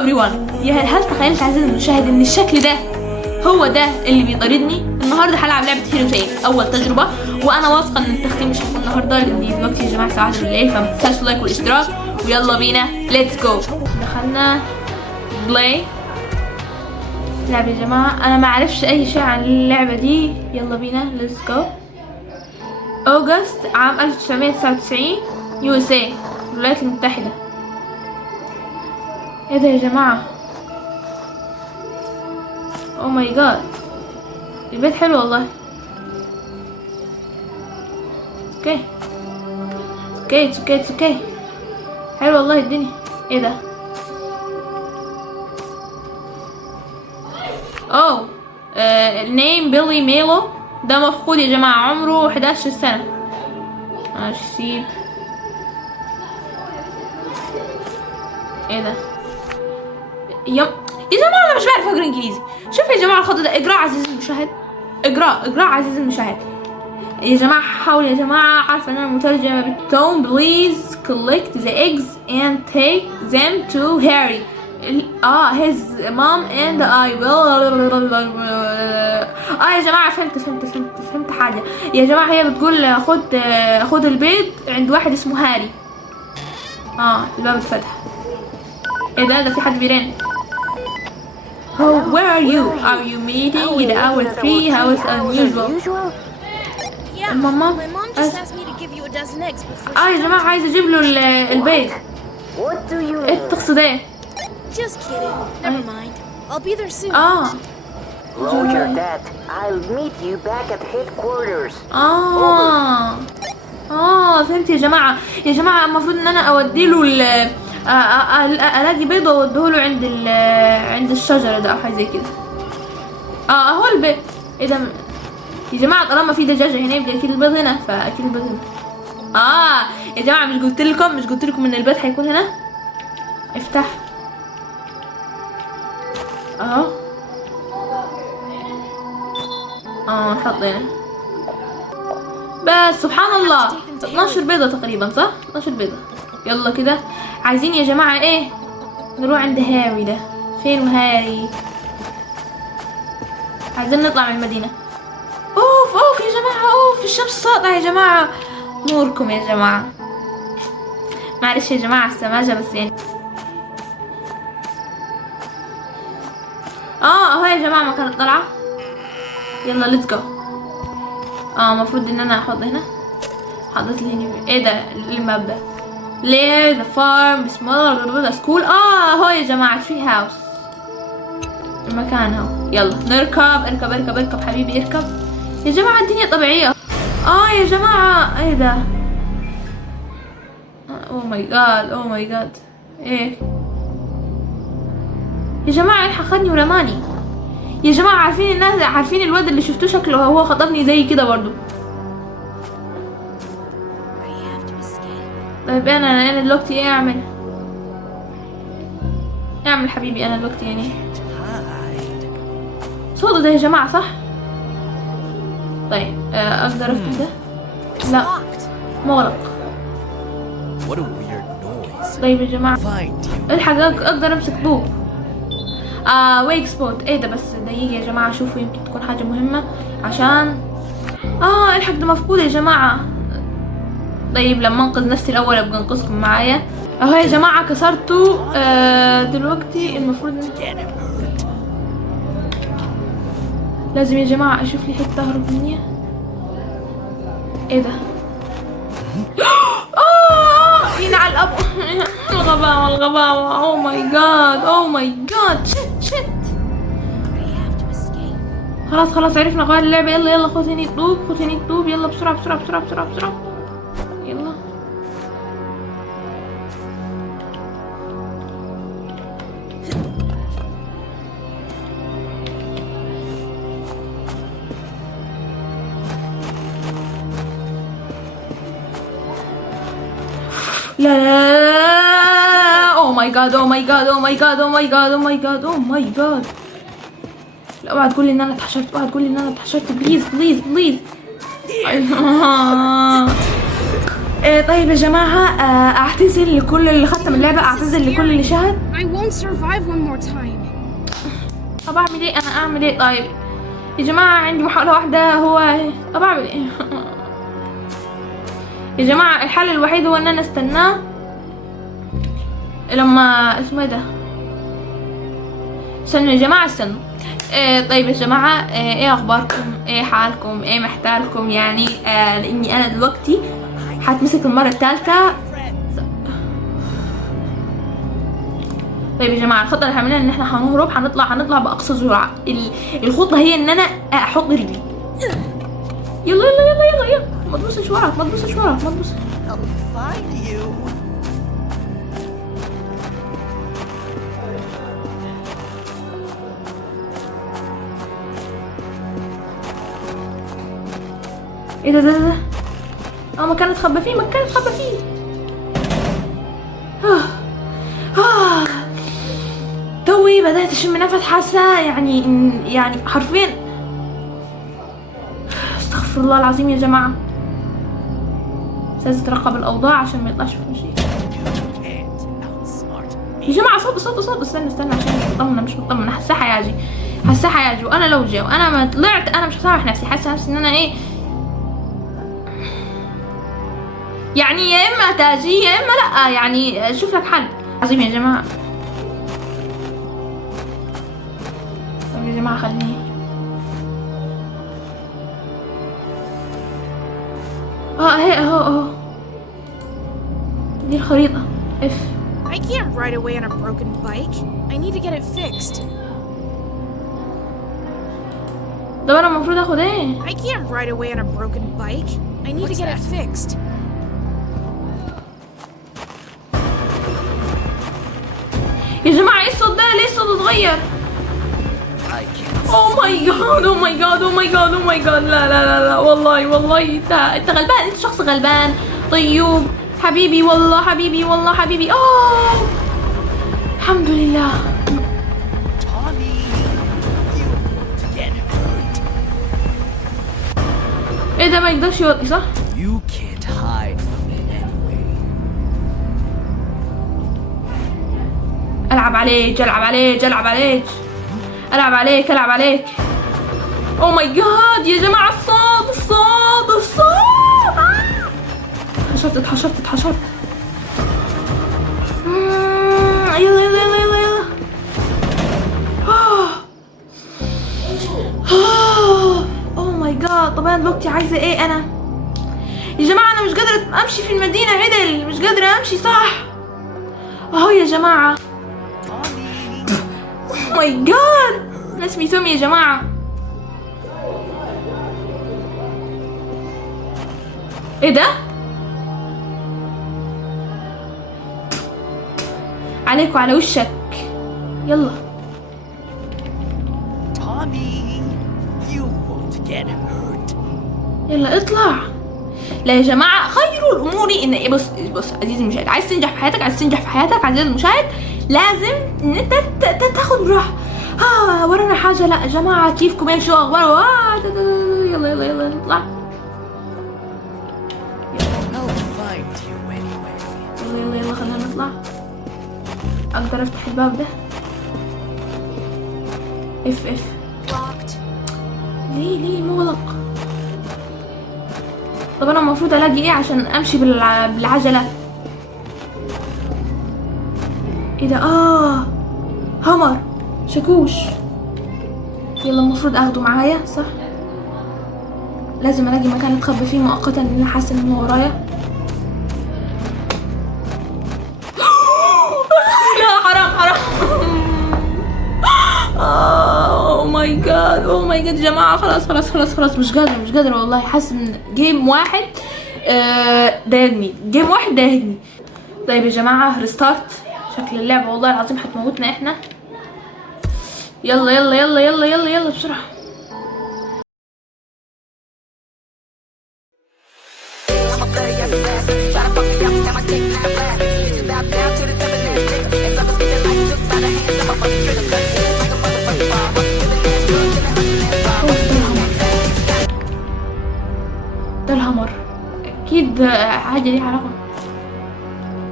everyone، هل تخيلت عزيزي المشاهد ان الشكل ده هو ده اللي بيطاردني؟ النهارده هلعب لعبه هيرو تيل اول تجربه، وانا واثقه ان التختيم مش هيكون النهارده لان دلوقتي يا جماعه الساعه 1 بالليل، فما تنساش اللايك والاشتراك ويلا بينا ليتس جو. دخلنا بلاي لعبه يا جماعه، انا ما اعرفش اي شيء عن اللعبه دي. يلا بينا ليتس جو. اوغست عام 1999 يو اس اي، الولايات المتحده. ايه ده يا جماعه؟ او ماي جاد، البيت حلو والله. اوكي اوكي حلو والله الدنيا. ايه ده؟ اوه النيم بيلي ميلو، ده مفقود يا جماعة، عمره 11 سنة. ماشي سيب. ايه ده؟ يا جماعة انا مش بعرف اقرا انجليزي. شوف يا جماعة الخط ده، اقرا عزيزي المشاهد، اقرا عزيزي المشاهد. يا جماعة حاول يا جماعة، عارفة ان انا مترجمة بالتون. please collect the eggs and take them to Harry. his mom and I will. يا جماعة فهمت حاجة يا جماعة. هي بتقول خد البيض عند واحد اسمه هاري. الباب اتفتح. ايه ده في حد بيرن. where are you? Are you meeting in our tree house unusual? ماما يا جماعة عايزة اجيب له البيض. ايه تقصد ايه؟ Just kidding. Never mind. I'll be there soon. Roger that. I'll meet you back at headquarters. فهمت يا جماعة. يا جماعة المفروض ان انا اودي له الاقي بيض واوديه له عند الشجرة ده او حاجة زي كده. اهو البيض. ايه ده يا جماعة؟ طالما في دجاجة هنا يبقى اكيد البيض هنا، فاكيد البيض هنا. يا جماعة مش قلت لكم ان البيض هيكون هنا؟ افتح. نحط هنا بس. سبحان الله 12 بيضة تقريبا، صح؟ 12 بيضة. يلا كده عايزين يا جماعة ايه؟ نروح عند هاري ده. فين هاري؟ عايزين نطلع من المدينة. اوف يا جماعة، الشمس ساطعة يا جماعة. نوركم يا جماعة، معلش يا جماعة السماجة بس يعني. اهو يا جماعة مكان الطلعة. يلا ليتس جو. المفروض ان انا احط هنا. حطيت لي هنا. ايه ده الماب ده؟ ليه ذا فارم سمول سكول. اهو يا جماعة تري هاوس، المكان اهو. يلا نركب. اركب حبيبي اركب يا جماعة. الدنيا طبيعية. يا جماعة ايه ده؟ اوه ماي جاد ايه يا جماعة؟ الحق خدني ورماني يا جماعة. عارفين الناس، عارفين الواد اللي شفتوه شكله هو خطفني زي كده برضو. طيب انا دلوقتي ايه اعمل حبيبي؟ انا دلوقتي يعني صوته ده يا جماعة، صح؟ طيب اقدر افتح ده؟ لا مغلق. طيب يا جماعة الحق اقدر امسك طوب. ويك سبوت. ايه ده؟ بس دقيقة يا جماعة شوفوا، يمكن تكون حاجة مهمة عشان الحق ده مفقود يا جماعة. طيب لما انقذ نفسي الاول ابقى انقذكم معايا. اهو يا جماعة كسرته. دلوقتي المفروض لازم يا جماعة اشوف لي حتة اهرب منها. ايه ده؟ ينعل الاب. الغباوة. اوه ماي جاد شت. خلاص عرفنا غير اللعبة. يلا خذ هني الطوب. يلا بسرعة. يلا لا. اوه ماي جاد. لا اوعى تقول لي ان انا اتحشرت. بليز. طيب يا جماعة، اعتذر لكل اللي ختم اللعبة، اعتذر لكل اللي شاهد. I won't survive one more time. طب اعمل ايه؟ انا اعمل ايه؟ طيب يا جماعة عندي محاولة واحدة، هو طب اعمل ايه؟ يا جماعة الحل الوحيد هو ان انا استناه لما اسمه ايه ده. استنوا يا جماعة، استنوا. طيب يا جماعة، ايه اخباركم؟ ايه حالكم؟ ايه محتالكم يعني؟ لاني انا دلوقتي هتمسك المرة الثالثة. طيب يا جماعة، الخطة اللي هنعملها ان احنا هنهرب، هنطلع باقصى سرعة. الخطة هي ان انا احط رجلي. يلا يلا يلا يلا يلا، ما تبصش وراك، ما تبصش وراك، ما تبصش. I'll find you. ايه ده مكان اتخبى فيه، مكان اتخبى فيه. توي بدأت اشم نفس، حاسة يعني حرفيا. استغفر الله العظيم يا جماعة. لازم اترقب الاوضاع عشان ما يطلعش في شيء. يا جماعة صوت استنى عشان مش مطمنة. حاسة حياجي وانا لو جاي وانا ما طلعت انا مش هسامح نفسي. حاسة نفسي ان انا ايه يعني، يا اما تاجي يا اما لا، يعني شوف لك حل. عظيم يا جماعة. طيب يا جماعة خليني هي اهو دي الخريطة. I can't ride away on a broken bike. I need to get it fixed. طب انا المفروض اخد ايه؟ I can't ride away on a broken bike. I need to get it fixed. يا جماعة ايه الصوت ده؟ ليه الصوت اتغير؟ اوه ماي جاد لا والله انت غلبان، انت شخص غلبان. طيب حبيبي والله الحمد لله. ايه ده؟ ما يقدرش يوطي صح؟ You can't hide from it anyway. العب عليك. اوه ماي جاد يا جماعة، الصوت اتحشرت. يلا اوه ماي جاد. طب انا دلوقتي عايزة ايه انا؟ يا جماعة انا مش قادرة امشي في المدينة عدل، مش قادرة امشي صح اهو يا جماعة. اوه ماي جاد، انا اسمي تومي يا جماعة. ايه ده؟ عليك وعلى وشك. يلا Tommy, you won't get hurt. يلا اطلع. لا يا جماعة، خير الأمور إن بص عزيزي المشاهد، عايز تنجح في حياتك عزيزي المشاهد، لازم إن أنت تاخد راحة. ورانا حاجة؟ لا يا جماعة، كيفكم؟ ايه شو أخباره؟ يلا نطلع. I'll find you anyway. يلا خلينا نطلع. أقدر أفتح الباب ده؟ اف Locked. ليه مغلق؟ طب انا المفروض الاقي ايه عشان امشي بالعجلة؟ ايه ده؟ همر شاكوش. يلا المفروض اخده معايا صح؟ لازم الاقي مكان اتخبى فيه مؤقتا، لان انا حاسه ان هو ورايا. لا حرام. اوه ماي جاد يا جماعه، خلاص مش قادره والله. حاسه ان جيم واحد ضايقني. طيب يا جماعه، ريستارت. شكل اللعبه والله العظيم هتموتنا احنا. يلا بسرعه. ده الهمر اكيد عادي ليه علاقة.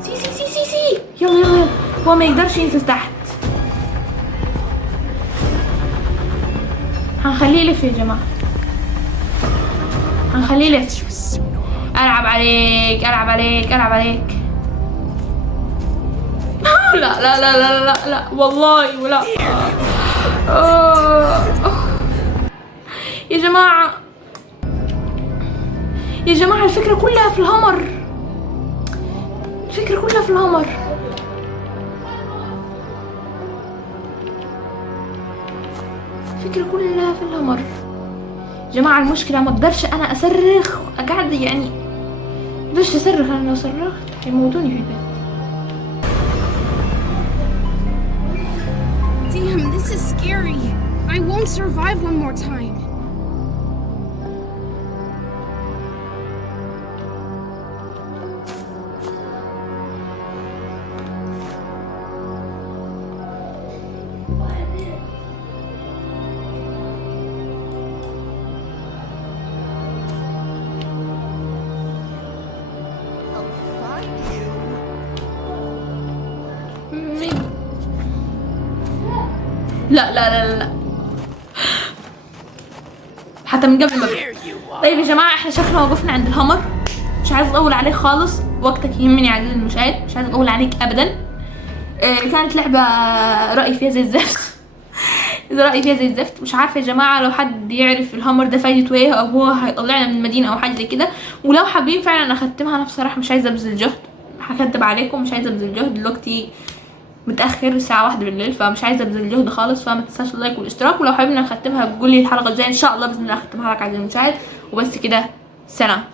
سي سي سي سي سي يلا يلا يلا. هو ما يقدرش ينزل تحت. هنخليه يلف يا جماعة، هنخليه يلف. ألعب عليك ألعب عليك ألعب عليك. لا لا لا لا لا لا والله ولا. يا جماعة يا جماعة الفكرة كلها في الهامر، الفكرة كلها في الهامر. الفكرة كلها في الهامر يا جماعة. المشكلة ما اقدرش انا اصرخ، قاعد يعني مقدرش اصرخ. انا لو صرخت هيموتوني في البيت. Damn, this is scary. I won't survive one more time. لا لا لا لا حتى من قبل ما طيب يا جماعة احنا شكلنا وقفنا عند الهامر. مش عايز اطول عليك خالص، وقتك يهمني يا عزيزي المشاهد، مش عايز اطول عليك ابدا. كانت لعبة رأيي فيها زي الزفت. رأيي فيها زي الزفت. مش عارفة يا جماعة لو حد يعرف الهامر ده فايدته ايه، او هو هيطلعنا من المدينة او حاجة زي كده، ولو حابين فعلا اختمها. انا بصراحة مش عايزة ابذل جهد، هكدب عليكم، مش عايزة ابذل جهد. دلوقتي متاخر الساعه 1 بالليل، فمش عايزه ابذل جهد خالص. فما تنساش اللايك والاشتراك، ولو حابين نختمها قولي الحلقه الجايه ان شاء الله باذن الله اختمها لك عزيزي المشاهد. وبس كده، سلام.